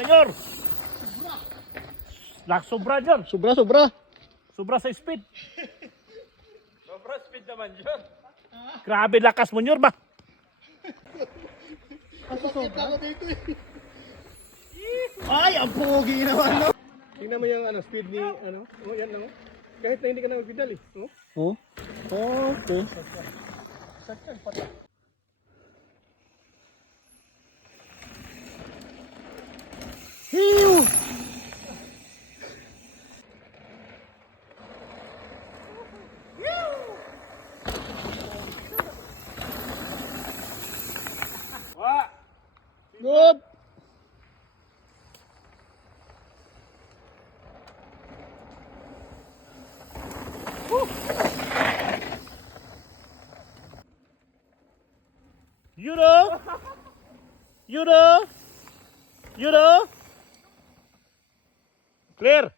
Mayor. Sobra dyan. Sobra sa speed. Sobra speed naman yun. Grabe lakas mo, Nyor ba? Ay, ang pogi naman, no? Tingnan mo yung speed ni, oh, yan, no? Kahit na hindi ka na magpedal, eh. Oh? Oh, okay. Hiu! Good! You know? You know? You know? Clear.